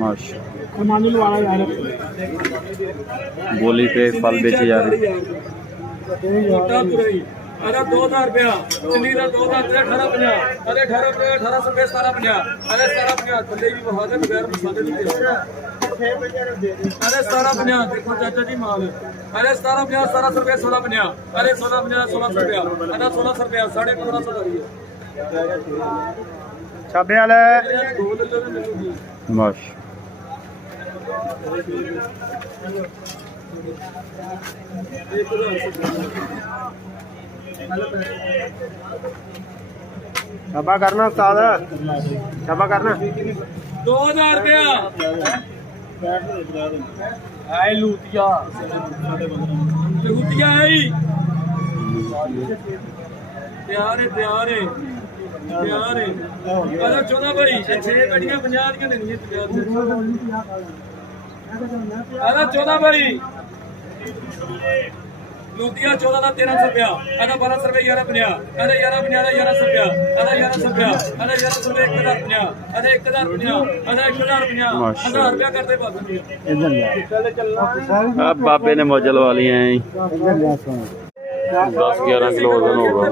माशाल्लाह। बोली पे फल बेचे जा रहे। अरे 2000 रुपया चली दा 2000 रुपया 1850 अरे 18 रुपया 1800 रुपया 1750 अरे 1750 थल्ले भी बहा दे बगैर मसाले नहीं दे अरे 1750 देखो चाचा जी माल अरे 1750 1700 रुपया 1650 अरे 1650 1600 रुपया अरे 1600 रुपया 1550 का है छाबे वाले माश छापा करना उस्ताद छापा करना 2000 रुपया आई लूटिया लूटिया आई प्यार है अरे 14 भाई 6 गड्डियां 50 ਦੀਆਂ ਦੇਣੀਆਂ अरे 14 भाई लूटिया 14 ਦਾ 1300 रुपया अरे 1200 रुपया 1150 अरे 1150 1100 रुपया अरे 1100 रुपया अरे 1100 रुपया 1050 अरे 1050 अरे 1050 1000 रुपया करते बस अब बाबे ने मौज लवा ली हैं 10-11 किलो वजन होगा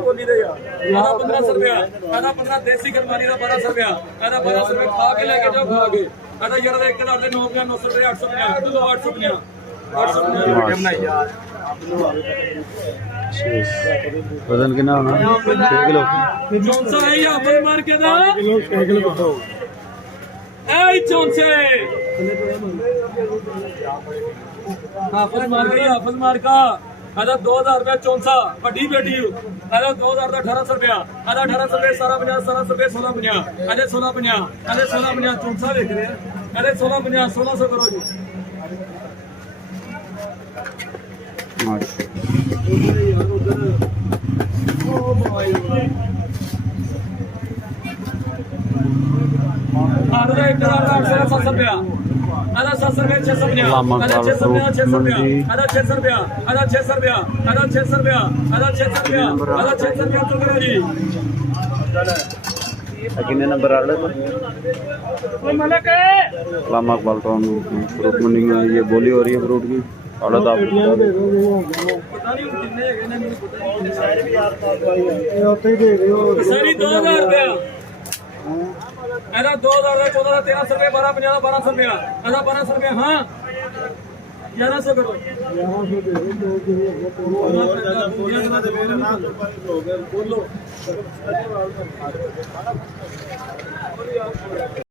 1500 रुपया अरे 15 देसी गरमानी का 1200 रुपया अरे 1200 रुपया खा के लेके जाओ खा के अरे यार 1000 ਦੇ 950 रुपया 850 किलो 850 वजन कितना होना 6 किलो चौंसा है अपन मार के दा ऐ चौंसे हाफज मार का अरे 2000 रुपया चौंसा बड़ी बेटी अरे 2000 का 1800 रुपया अरे 1800 रुपया 1750 रुपया 1650 अरे 1650 अरे 1650 चौंसा देख रहे हैं अरे 1650 1600 करो जी अरे 700 रुपया अरे 700 रुपया 650 अरे 650 रुपया अरे 600 रुपया अरे 600 रुपया अरे 600 रुपया अरे 600 रुपया अरे 600 रुपया तो करो जी कितने नंबर आ रहे लामा इकबाल टाउन फ्रूट मंडी में ये बोली हो रही है फ्रूट की ऑर्डर तो आप सारी 2000 रुपया अरे 2000 14 1300 रुपया 1250 1200 रुपया अरे 1200 रुपया हाँ 1100 करो बोलो